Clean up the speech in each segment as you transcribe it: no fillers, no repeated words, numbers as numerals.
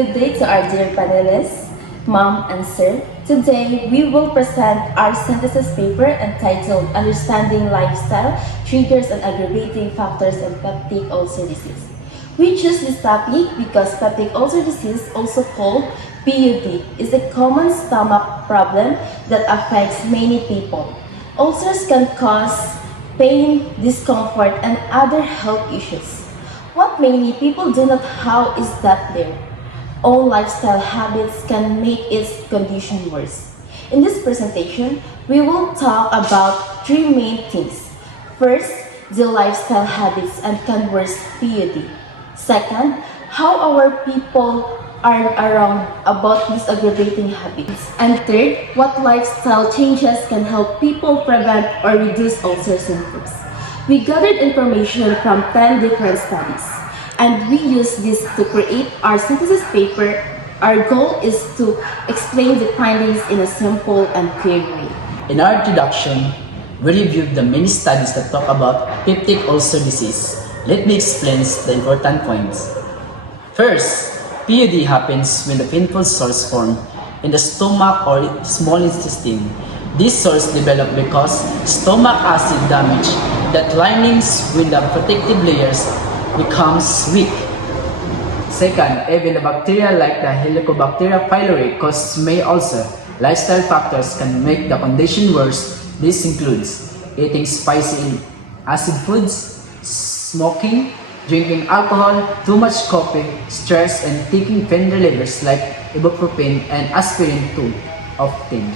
Good day to our dear panelists, Ma'am and Sir. Today, we will present our synthesis paper entitled Understanding Lifestyle, Triggers and Aggravating Factors in Peptic Ulcer Disease. We choose this topic because peptic ulcer disease, also called PUD, is a common stomach problem that affects many people. Ulcers can cause pain, discomfort, and other health issues. What many people do not know is that their own lifestyle habits can make its condition worse. In this presentation, we will talk about three main things. First, the lifestyle habits and can worsen PUD. Second, how our people are around about these aggravating habits. And third, what lifestyle changes can help people prevent or reduce ulcer symptoms. We gathered information from 10 different studies, and we use this to create our synthesis paper. Our goal is to explain the findings in a simple and clear way. In our introduction, we reviewed the many studies that talk about peptic ulcer disease. Let me explain the important points. First, PUD happens when the painful sores form in the stomach or small intestine. These sores develop because stomach acid damage that linings with the protective layers becomes weak. Second, even the bacteria like the Helicobacter pylori cause may ulcer. Lifestyle factors can make the condition worse. This includes eating spicy and acid foods, smoking, drinking alcohol, too much coffee, stress, and taking pain relievers like ibuprofen and aspirin too often.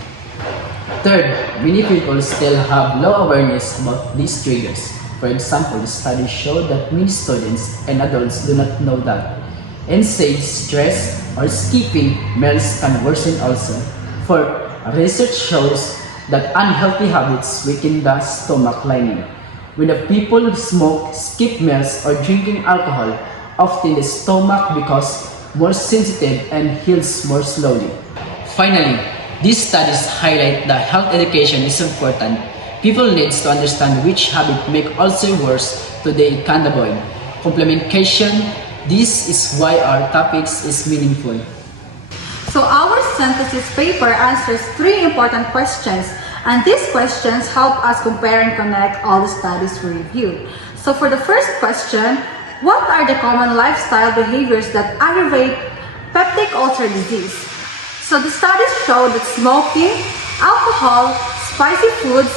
Third, many people still have low awareness about these triggers. For example, studies show that many students and adults do not know that NSAID, stress, or skipping meals can worsen ulcer. For research shows that unhealthy habits weaken the stomach lining. When the people smoke, skip meals, or drinking alcohol, often the stomach becomes more sensitive and heals more slowly. Finally, these studies highlight that health education is important. People need to understand which habit make ulcer worse so they can avoid. Complementation, this is why our topics is meaningful. So our synthesis paper answers three important questions, and these questions help us compare and connect all the studies we reviewed. So for the first question, what are the common lifestyle behaviors that aggravate peptic ulcer disease? So the studies show that smoking, alcohol, spicy foods,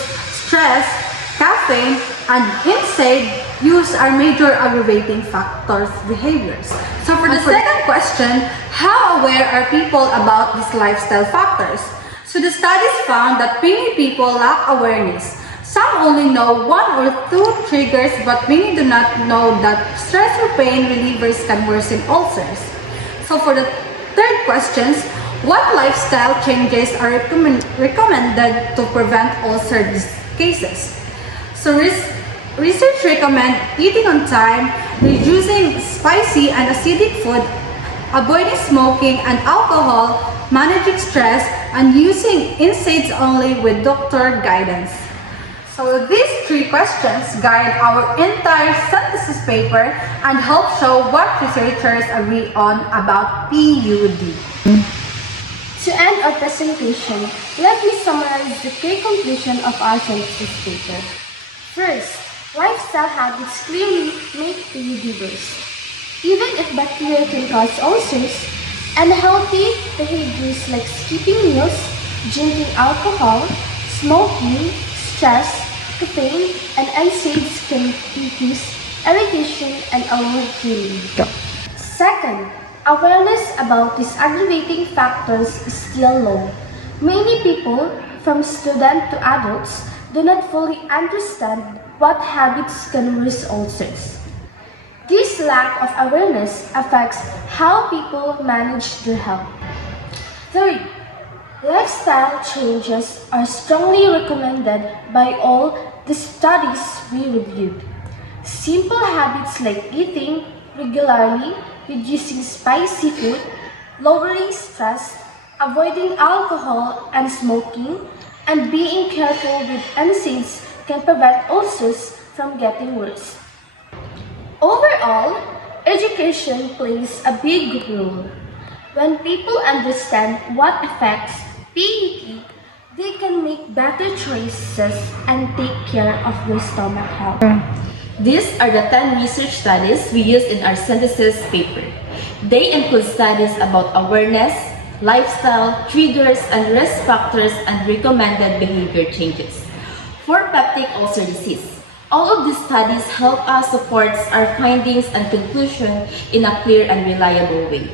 stress, caffeine, and NSAID use are major aggravating factors behaviors. So for the second question, how aware are people about these lifestyle factors? So the studies found that many people lack awareness. Some only know one or two triggers, but many do not know that stress or pain relievers can worsen ulcers. So for the third questions, what lifestyle changes are recommended to prevent ulcer cases? So research recommend eating on time, reducing spicy and acidic food, avoiding smoking and alcohol, managing stress, and using NSAIDs only with doctor guidance. So these three questions guide our entire synthesis paper and help show what researchers agree on about PUD. To end our presentation, let me summarize the key conclusion of our synthesis paper. First, lifestyle habits clearly make PUD worse. Even if bacteria can cause ulcers, unhealthy behaviors like skipping meals, drinking alcohol, smoking, stress, caffeine, and NSAIDs can increase irritation and avoid healing. Second, awareness about these aggravating factors is still low. Many people, from students to adults, do not fully understand what habits can worsen ulcers. This lack of awareness affects how people manage their health. Third, lifestyle changes are strongly recommended by all the studies we reviewed. Simple habits like eating regularly, reducing spicy food, lowering stress, avoiding alcohol and smoking, and being careful with NSAIDs can prevent ulcers from getting worse. Overall, education plays a big role. When people understand what affects PUD, they can make better choices and take care of their stomach health. These are the 10 research studies we used in our synthesis paper. They include studies about awareness, lifestyle, triggers and risk factors, and recommended behavior changes. For peptic ulcer disease, all of these studies help us support our findings and conclusion in a clear and reliable way.